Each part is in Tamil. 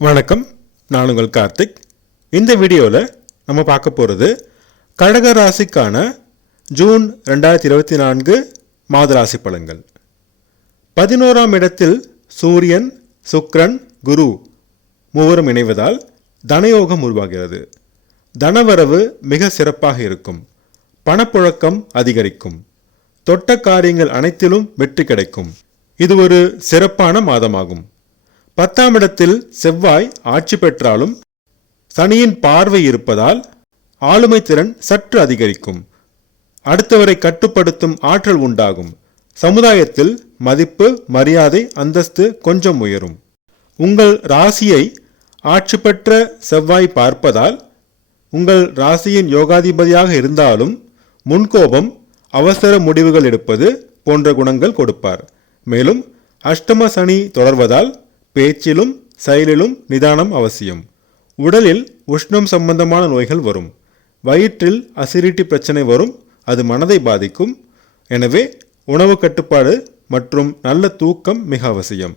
வணக்கம், நான் உங்கள் கார்த்திக். இந்த வீடியோவில் நம்ம பார்க்க போகிறது கடக ராசிக்கான ஜூன் 2024 மாத ராசி பலன்கள். 11ஆம் இடத்தில் சூரியன், சுக்கிரன், குரு மூவரும் இணைவதால் தனயோகம் உருவாகிறது. தனவரவு மிக சிறப்பாக இருக்கும். பணப்புழக்கம் அதிகரிக்கும். தொட்ட காரியங்கள் அனைத்திலும் வெற்றி கிடைக்கும். இது ஒரு சிறப்பான மாதமாகும். 10ஆம் இடத்தில் செவ்வாய் ஆட்சி பெற்றாலும் சனியின் பார்வை இருப்பதால் ஆளுமை திறன் சற்று அதிகரிக்கும். அடுத்தவரை கட்டுப்படுத்தும் ஆற்றல் உண்டாகும். சமுதாயத்தில் மதிப்பு, மரியாதை, அந்தஸ்து கொஞ்சம் உயரும். உங்கள் ராசியை ஆட்சி பெற்ற செவ்வாய் பார்ப்பதால் உங்கள் ராசியின் யோகாதிபதியாக இருந்தாலும் முன்கோபம், அவசர முடிவுகள் எடுப்பது போன்ற குணங்கள் கொடுப்பார். மேலும் அஷ்டம சனி தொடர்வதால் பேச்சிலும் செயலிலும் நிதானம் அவசியம். உடலில் உஷ்ணம் சம்பந்தமான நோய்கள் வரும். வயிற்றில் அசிடிட்டி பிரச்சனை வரும். அது மனதை பாதிக்கும். எனவே உணவு கட்டுப்பாடு மற்றும் நல்ல தூக்கம் மிக அவசியம்.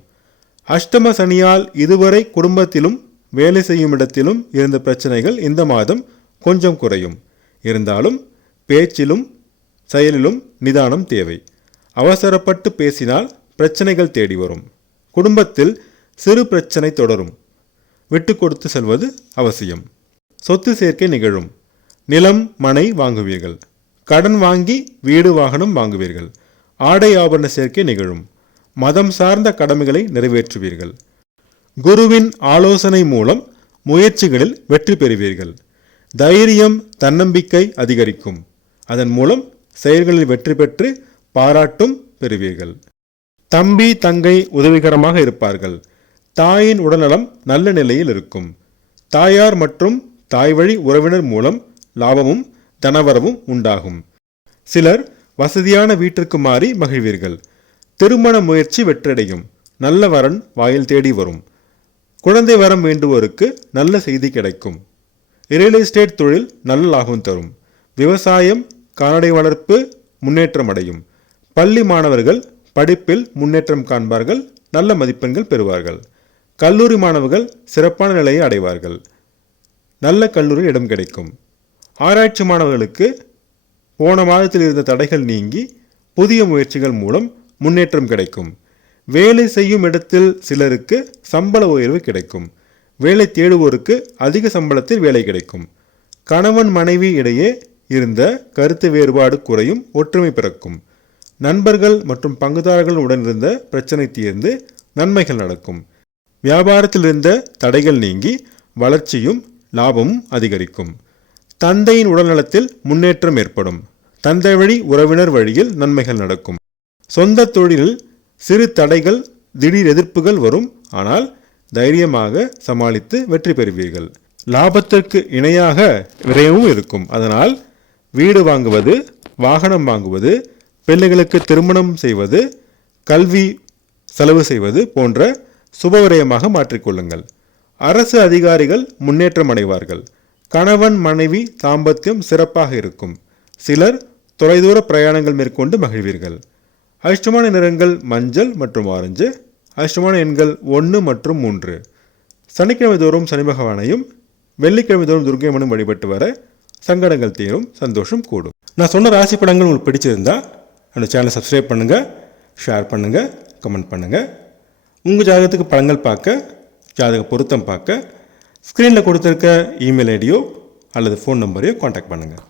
அஷ்டம சனியால் இதுவரை குடும்பத்திலும் வேலை செய்யும் இடத்திலும் இருந்த பிரச்சனைகள் இந்த மாதம் கொஞ்சம் குறையும். இருந்தாலும் பேச்சிலும் செயலிலும் நிதானம் தேவை. அவசரப்பட்டு பேசினால் பிரச்சனைகள் தேடி வரும். குடும்பத்தில் சிறு பிரச்சனை தொடரும். விட்டு கொடுத்து செல்வது அவசியம். சொத்து சேர்க்கை நிகழும். நிலம், மனை வாங்குவீர்கள். கடன் வாங்கி வீடு, வாகனம் வாங்குவீர்கள். ஆடை ஆபரண சேர்க்கை நிகழும். மதம் சார்ந்த கடமைகளை நிறைவேற்றுவீர்கள். குருவின் ஆலோசனை மூலம் முயற்சிகளில் வெற்றி பெறுவீர்கள். தைரியம், தன்னம்பிக்கை அதிகரிக்கும். அதன் மூலம் செயல்களில் வெற்றி பெற்று பாராட்டும் பெறுவீர்கள். தம்பி, தங்கை உதவிகரமாக இருப்பார்கள். தாயின் உடல்நலம் நல்ல நிலையில் இருக்கும். தாயார் மற்றும் தாய் வழி உறவினர் மூலம் லாபமும் தனவரவும் உண்டாகும். சிலர் வசதியான வீட்டிற்கு மாறி மகிழ்வீர்கள். திருமண முயற்சி வெற்றடையும். நல்ல வரன் வாயில் தேடி வரும். குழந்தை வரம் வேண்டுவோருக்கு நல்ல செய்தி கிடைக்கும். ரியல் எஸ்டேட் தொழில் நல்ல லாபம் தரும். விவசாயம், கால்நடை வளர்ப்பு முன்னேற்றம் அடையும். பள்ளி மாணவர்கள் படிப்பில் முன்னேற்றம் காண்பார்கள். நல்ல மதிப்பெண்கள் பெறுவார்கள். கல்லூரி மாணவர்கள் சிறப்பான நிலையை அடைவார்கள். நல்ல கல்லூரி இடம் கிடைக்கும். ஆராய்ச்சி மாணவர்களுக்கு போன மாதத்தில் இருந்த தடைகள் நீங்கி புதிய முயற்சிகள் மூலம் முன்னேற்றம் கிடைக்கும். வேலை செய்யும் இடத்தில் சிலருக்கு சம்பள உயர்வு கிடைக்கும். வேலை தேடுவோருக்கு அதிக சம்பளத்தில் வேலை கிடைக்கும். கணவன் மனைவி இடையே இருந்த கருத்து வேறுபாடு குறையும். ஒற்றுமை பிறக்கும். நண்பர்கள் மற்றும் பங்குதாரர்கள் உடன் இருந்த பிரச்சனை தீர்ந்து நன்மைகள் நடக்கும். வியாபாரத்தில் இருந்த தடைகள் நீங்கி வளர்ச்சியும் லாபமும் அதிகரிக்கும். தந்தையின் உடல்நலத்தில் முன்னேற்றம் ஏற்படும். தந்தை வழி உறவினர் வழியில் நன்மைகள் நடக்கும். சொந்த தொழிலில் சிறு தடைகள், திடீர் எதிர்ப்புகள் வரும். ஆனால் தைரியமாக சமாளித்து வெற்றி பெறுவீர்கள். லாபத்திற்கு இணையாக விரயமும் இருக்கும். அதனால் வீடு வாங்குவது, வாகனம் வாங்குவது, பிள்ளைகளுக்கு திருமணம் செய்வது, கல்வி செலவு செய்வது போன்ற சுபவிரயமாக மாற்றிக்கொள்ளுங்கள். அரசு அதிகாரிகள் முன்னேற்றம் அடைவார்கள். கணவன் மனைவி தாம்பத்தியம் சிறப்பாக இருக்கும். சிலர் தொலைதூர பிரயாணங்கள் மேற்கொண்டு மகிழ்வீர்கள். அதிர்ஷ்டமான நிறங்கள் மஞ்சள் மற்றும் ஆரஞ்சு. அதிர்ஷ்டமான எண்கள் 1 மற்றும் 3. சனிக்கிழமை தோறும் சனி பகவானையும் வெள்ளிக்கிழமை தோறும் துர்க்கையம்மனும் வழிபட்டு வர சங்கடங்கள் தீரும், சந்தோஷம் கூடும். நான் சொன்ன ராசி படங்கள் உங்களுக்கு பிடிச்சிருந்தா அந்த சேனலை சப்ஸ்கிரைப் பண்ணுங்கள், ஷேர் பண்ணுங்கள், கமெண்ட் பண்ணுங்கள். உங்கள் ஜாதகத்துக்கு படங்கள் பார்க்க, ஜாதக பொருத்தம் பார்க்க ஸ்க்ரீனில் கொடுத்துருக்க இமெயில் ஐடியோ அல்லது ஃபோன் நம்பரையோ காண்டாக்ட் பண்ணுங்கள்.